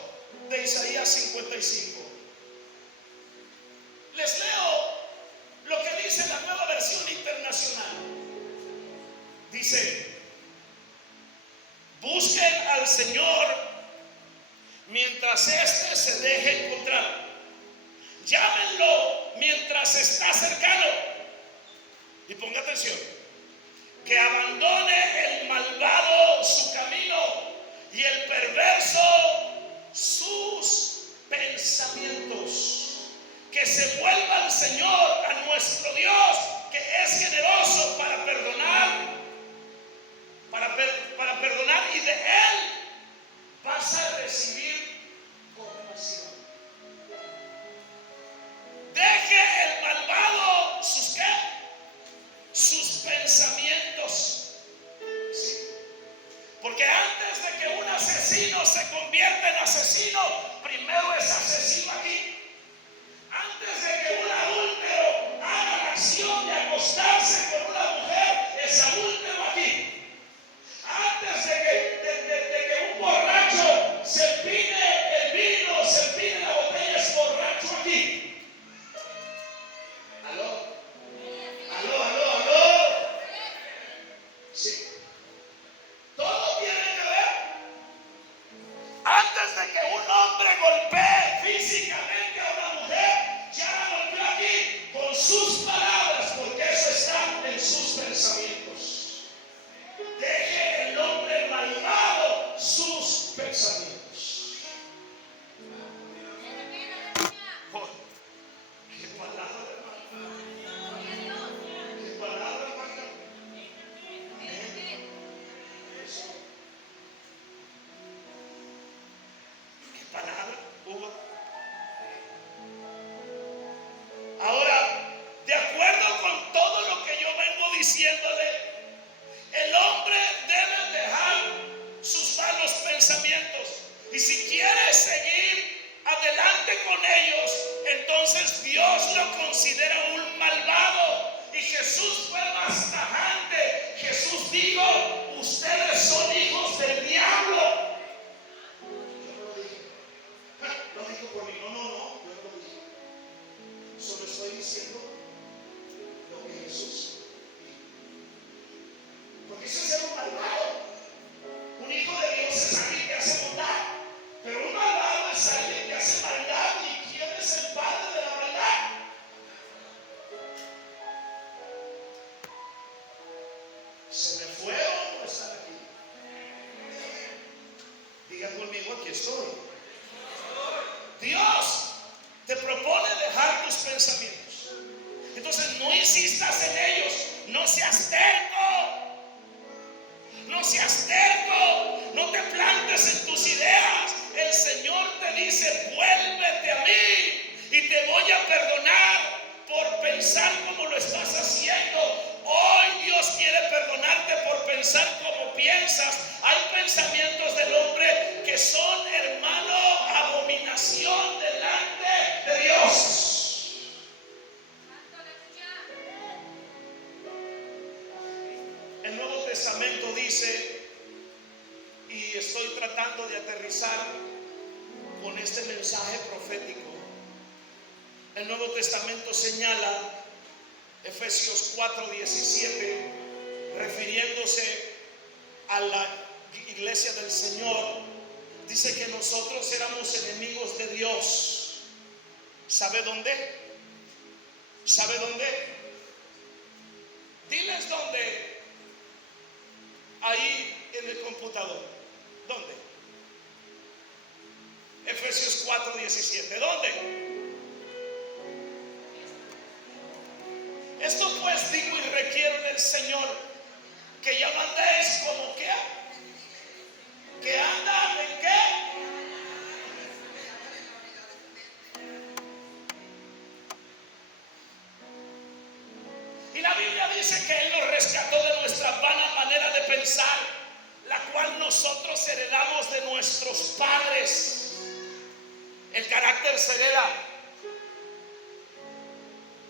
de Isaías 55. Les leo lo que dice la Nueva Versión Internacional. Dice: busquen al Señor mientras éste se deje encontrar. Llámenlo mientras está cercano. Y ponga atención: que abandone el malvado su camino y el perverso sus pensamientos. Que se vuelva al Señor, a nuestro Dios, que es generoso para perdonar, para perdonar, y de Él vas a recibir compasión. Deje el malvado sus pensamientos. Sí. Porque antes de que un asesino se convierta en asesino, primero es asesino aquí. Antes de que un adúltero haga la acción de acostarse con una mujer, es adúltero aquí. Antes de que un borracho se empine el vino, se empine la botella, es borracho aquí. ¿Aló? Sí. Todo tiene que ver. Antes de que un hombre golpee físicamente a una mujer, ya la golpeó aquí con sus palabras, porque eso está en sus pensamientos. Deje el hombre malvado sus pensamientos. Oh, qué palabra, hermano. Qué palabra, hermano. Qué palabra, Hugo. Ahora, de acuerdo con todo lo que yo vengo diciéndole, el hombre debe dejar sus malos pensamientos. Y si quiere seguir adelante con ellos, entonces Dios lo considera un malvado. Y Jesús fue más tajante. Jesús dijo: ustedes son hijos del diablo. Yo no lo dije. Lo diciendo lo que Jesús dijo. Porque eso es ser un malvado. Un hijo de Dios es alguien que hace bondad, pero un malvado es alguien que hace maldad. ¿Y quién es el padre de la maldad? ¿Se me fue o no está aquí? Diga conmigo, aquí estoy. Dios te propone dejar tus pensamientos. Entonces no insistas en ellos. No seas terco. No seas terco. No te plantes en tus ideas. El Señor te dice: vuélvete a mí y te voy a perdonar por pensar como lo estás haciendo. Hoy Dios quiere perdonarte por pensar como piensas. Hay pensamientos del hombre que son, hermano, abominación delante de Dios. El Nuevo Testamento dice, y estoy tratando de aterrizar con este mensaje profético. El Nuevo Testamento señala, Efesios 4:17, refiriéndose a la iglesia del Señor, dice que nosotros éramos enemigos de Dios. ¿Sabe dónde? ¿Sabe dónde? Diles dónde. Ahí en el computador. ¿Dónde? Efesios 4:17. ¿Dónde? Esto pues digo y requiero del Señor, que ya no andéis como que andan en qué. Y la Biblia dice que Él nos rescató de nuestra vana manera de pensar, la cual nosotros heredamos de nuestros padres. El carácter se hereda.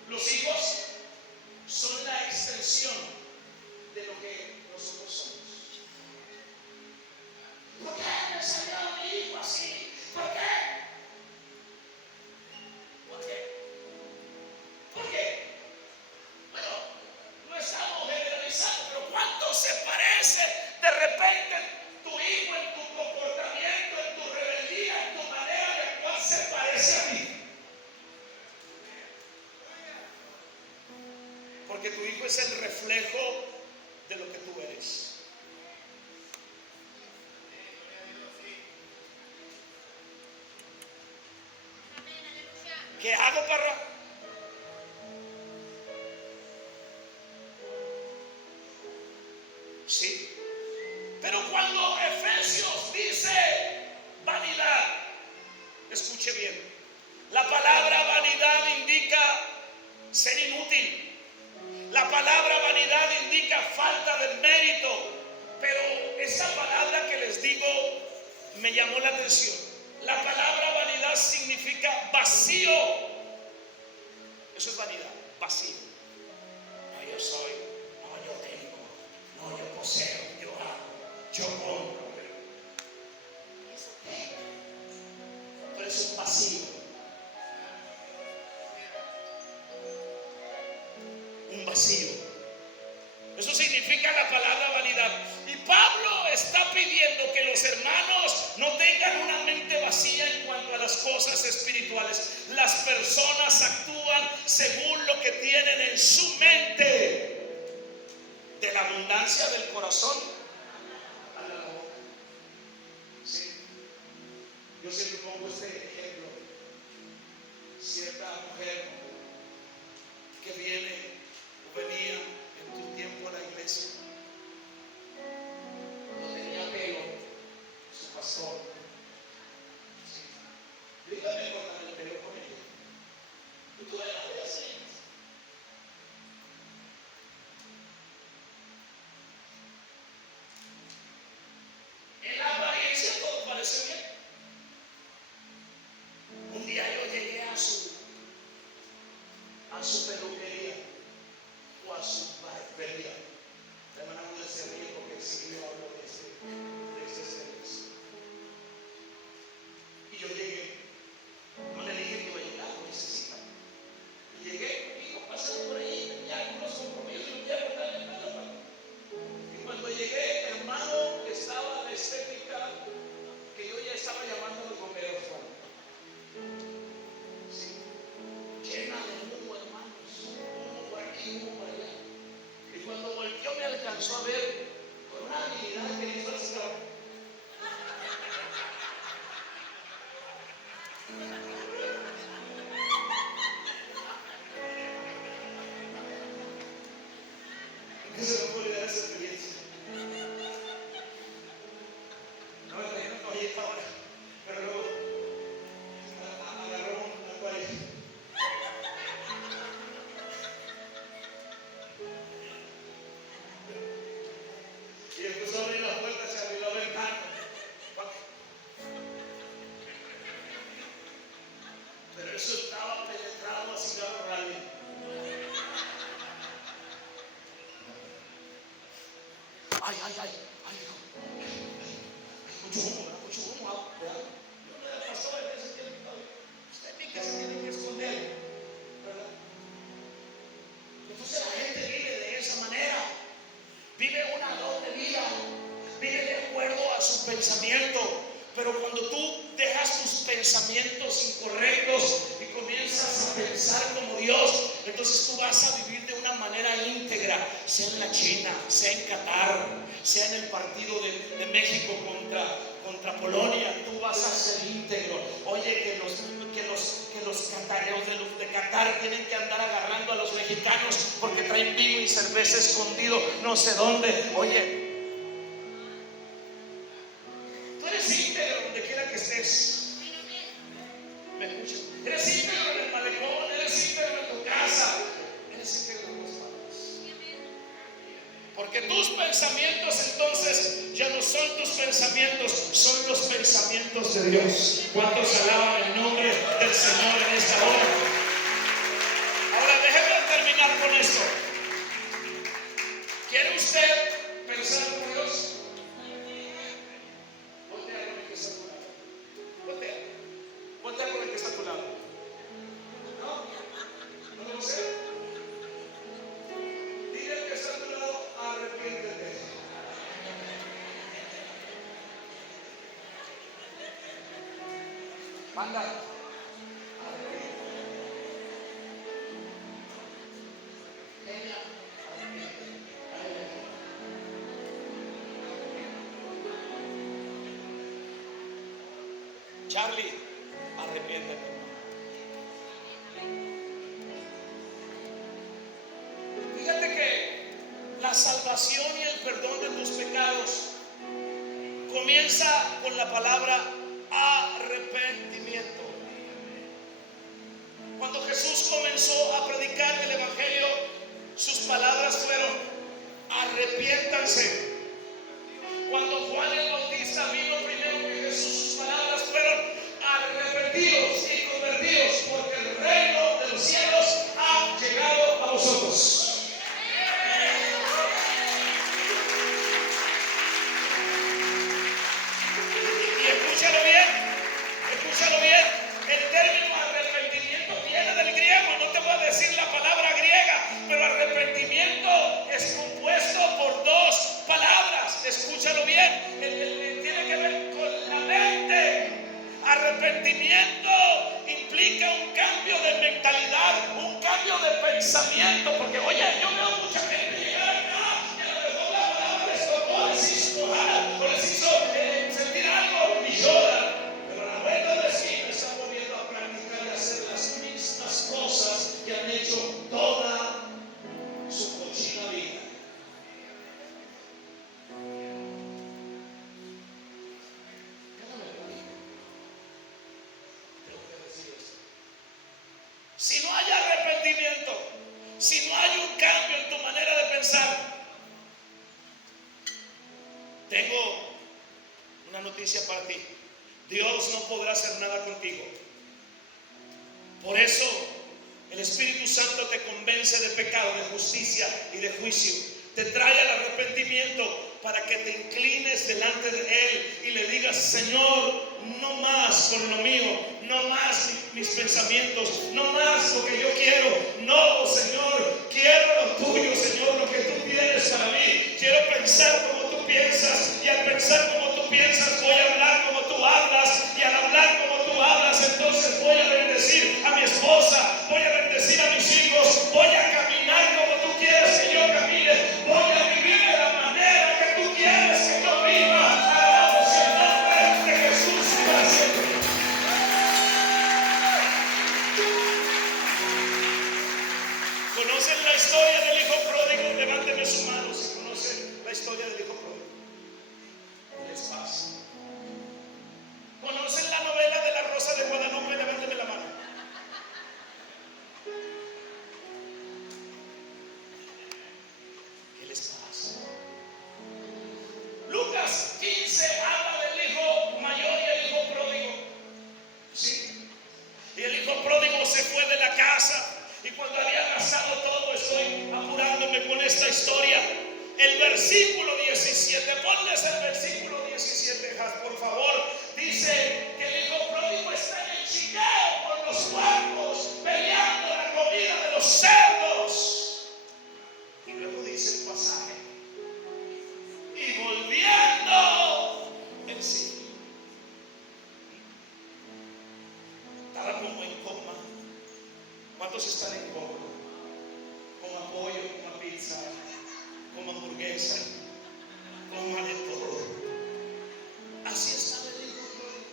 Los hijos son la extensión de lo que nosotros somos. ¿Por qué me salió a mi hijo así? ¿Por qué? ¿Por qué? ¿Por qué? Bueno, no estamos generalizando, pero ¿cuánto se parece de repente tu hijo en tu comportamiento, en tu rebeldía, en tu manera de actuar, se parece a ti? Porque tu hijo es el reflejo de lo que tú eres. ¿Qué hago, perro? Sí. Pero cuando Efesios dice vanidad, escuche bien. La palabra vanidad indica ser inútil. La palabra vanidad indica falta de mérito. Pero esa palabra que les digo me llamó la atención. La palabra vanidad significa vacío. Eso es vanidad, vacío. No, yo soy, no, yo tengo, no, yo poseo, yo hago, yo compro. ¿Eso qué? Pero eso es vacío. Un vacío. Eso significa la palabra vanidad. Y Pablo está pidiendo que los hermanos no tengan una mente vacía en cuanto a las cosas espirituales. Las personas actúan según lo que tienen en su mente. De la abundancia del corazón a la boca. Sí. Yo siempre pongo este ejemplo. Cierta mujer que viene o venía en tu tiempo a la iglesia, no tenía pelo, su pastor. Sí. Dígame cortar el pelo con ella. Y tú eras de así. En la apariencia todo parece bien. ¿Qué se me puede dar esa experiencia? No me imagino que oye ahora, pero luego agarró una pareja. Y empezó a abrir la puerta, se abrió la ventana. Pero eso estaba penetrado a cigarro radio. Ay, hijo. Mucho humo, ¿verdad? Mucho humo, ¿verdad? No me da pasó en ese tiempo. Usted ni que se tiene que esconder, ¿verdad? Entonces la gente vive de esa manera. Vive una doble vida. Vive de acuerdo a su pensamiento. Pero cuando tú dejas tus pensamientos incorrectos y comienzas a pensar como Dios, entonces tú vas a vivir de una manera íntegra, sea en la China, sea en Qatar, sea en el partido de México contra Polonia, tú vas a ser íntegro. Oye, que los catareos de Qatar tienen que andar agarrando a los mexicanos porque traen vino y cerveza escondido no sé dónde. Oye, eres íntegro donde quiera que estés. ¿Me escuchas? Eres íntegro en el malecón, eres íntegro en tu casa, eres íntegro en las manos. Porque tus pensamientos entonces ya no son tus pensamientos, son los pensamientos de Dios. ¿Cuántos alaban el nombre del Señor en esta hora? Ahora déjeme terminar con esto. ¿Quiere usted pensar como Dios? Voltea con el que está a tu lado. No lo sé. Dile al que está a tu lado, arrepiéntete. Manda. Charlie, arrepiéntete. Fíjate que la salvación y el perdón de tus pecados comienza con la palabra arrepentimiento. Cuando Jesús comenzó a predicar el Evangelio, sus palabras fueron: arrepiéntanse. Cuando Juan el Bautista vino primero que Jesús, sus palabras fueron: arrepentidos y convertidos, porque el reino de los cielos ha llegado a vosotros. Y escúchalo bien, el término arrepentimiento viene del griego. No te voy a decir la palabra griega, pero arrepentimiento es compuesto por dos palabras. Escúchalo bien, tiene que ver con la mente. Arrepentimiento implica un cambio de mentalidad, un cambio de pensamiento. Porque oye, yo veo mucha gente llegar acá y a lo mejor la palabra les tocó, les hizo enojar o les hizo sentir algo y lloran, pero a la vuelta de la esquina están volviendo a practicar y hacer las mismas cosas que han hecho toda su cochina vida. Si no hay arrepentimiento, si no hay un cambio en tu manera de pensar, tengo una noticia para ti: Dios no podrá hacer nada contigo. Por eso el Espíritu Santo te convence de pecado, de justicia y de juicio. Te trae al arrepentimiento para que te inclines delante de Él y le digas: Señor, no más con lo mío, no más mis pensamientos, no más lo que yo quiero. No, Señor, quiero lo tuyo, Señor, lo que tú tienes para mí. Quiero pensar como tú piensas, y al pensar como tú piensas voy a hablar como tú hablas, y al hablar como tú hablas entonces voy a bendecir a mi esposa, voy a bendecir a mis hijos, voy a caminar como tú quieres que yo camine, voy a vivir de la manera que tú quieres que yo viva. Alabamos el nombre de Jesús para siempre. seres humanos y conocen la historia del hijo pródigo. ¿Qué les pasa? ¿Conocen la novela de La Rosa de Guadalupe? Levánteme la mano. ¿Qué les pasa? Lucas 15 habla del hijo mayor y el hijo pródigo. ¿Sí? Y el hijo pródigo se fue de la casa. Y cuando había gastado todo, estoy apurándome con esta historia. El versículo 17, ponles el versículo 17, por favor. Dice que el hijo pródigo está en el chiqueo con los puercos, peleando la comida de los cerdos. Y luego dice el pasaje: y volviendo en sí. Estaba como en coma. ¿Cuántos están en coma? Con apoyo, con una pizza, con hamburguesa, con de todo. Así estaba el hijo pródigo,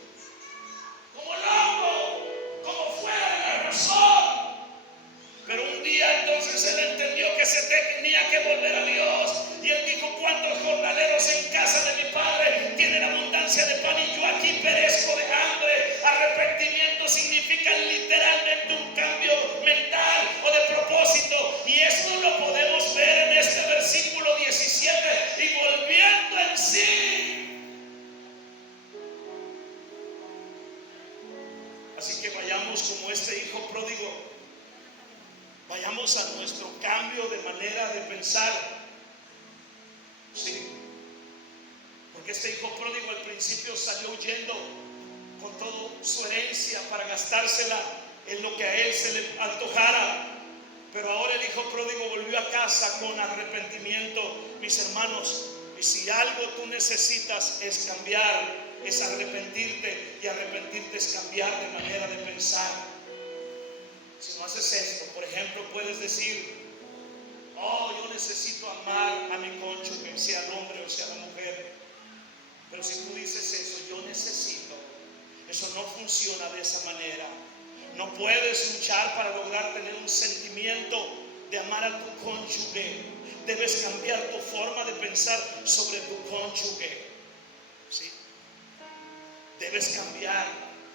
como loco, como fuera de la razón. Pero un día entonces él entendió que se tenía que volver a Dios. Y él dijo: ¿cuántos jornaleros en casa de mi padre tienen abundancia de pan y yo aquí perezco de hambre? Arrepentimiento significa literalmente un cambio mental o de propósito. Y esto lo podemos ver en este versículo 17. Y volviendo en sí. Así que vayamos como este hijo pródigo. Vayamos a nuestro cambio de manera de pensar. Sí. Porque este hijo pródigo al principio salió huyendo con toda su herencia para gastársela en lo que a él se le antojara. Pero ahora el hijo pródigo volvió a casa con arrepentimiento. Mis hermanos, y si algo tú necesitas es cambiar, es arrepentirte. Y arrepentirte es cambiar de manera de pensar. Si no haces esto, por ejemplo, puedes decir: oh, yo necesito amar a mi cónyuge, sea el hombre o sea la mujer. Pero si tú dices eso, yo necesito, eso no funciona de esa manera. No puedes luchar para lograr tener un sentimiento de amar a tu cónyuge. Debes cambiar tu forma de pensar sobre tu cónyuge. ¿Sí? Debes cambiar,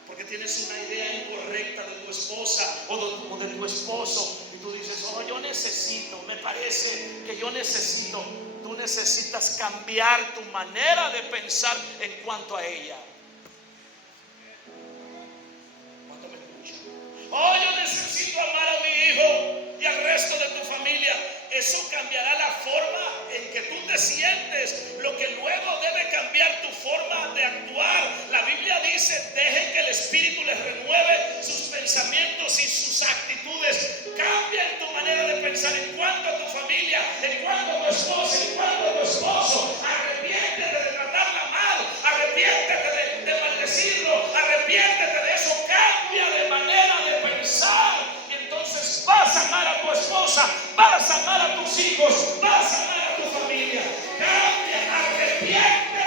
porque tienes una idea incorrecta de tu esposa o de tu esposo. Y tú dices: oh, yo necesito, me parece que yo necesito. Tú necesitas cambiar tu manera de pensar en cuanto a ella. ¿Cuánto me escuchan? Oh, yo necesito amar a mi hijo y al resto de tu familia. Eso cambiará la forma en que tú te sientes, lo que luego debe cambiar tu forma de actuar. La Biblia dice: dejen que el Espíritu les renueve sus pensamientos y sus actitudes. Cambia en tu manera de pensar en cuanto a tu familia, en cuanto a tu esposa, en cuanto a tu esposo. Arrepiéntete de tratarla mal, arrepiéntete de maldecirlo, arrepiéntete de eso. Cambia de manera de pensar. Entonces vas a amar a tu esposa, vas a amar a tus hijos, vas a amar a tu familia. Cambia, arrepiéntete.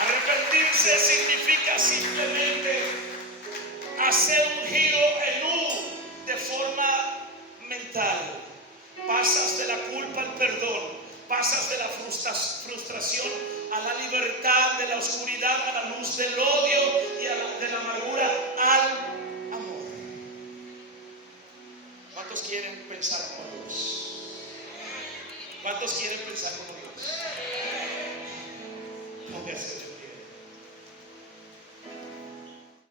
Arrepentirse significa simplemente hacer un giro en U de forma mental. Pasas de la culpa al perdón. Pasas de la frustración a la libertad, de la oscuridad a la luz, del odio y de la amargura al amor. ¿Cuántos quieren pensar como Dios? ¿Cuántos quieren pensar como Dios?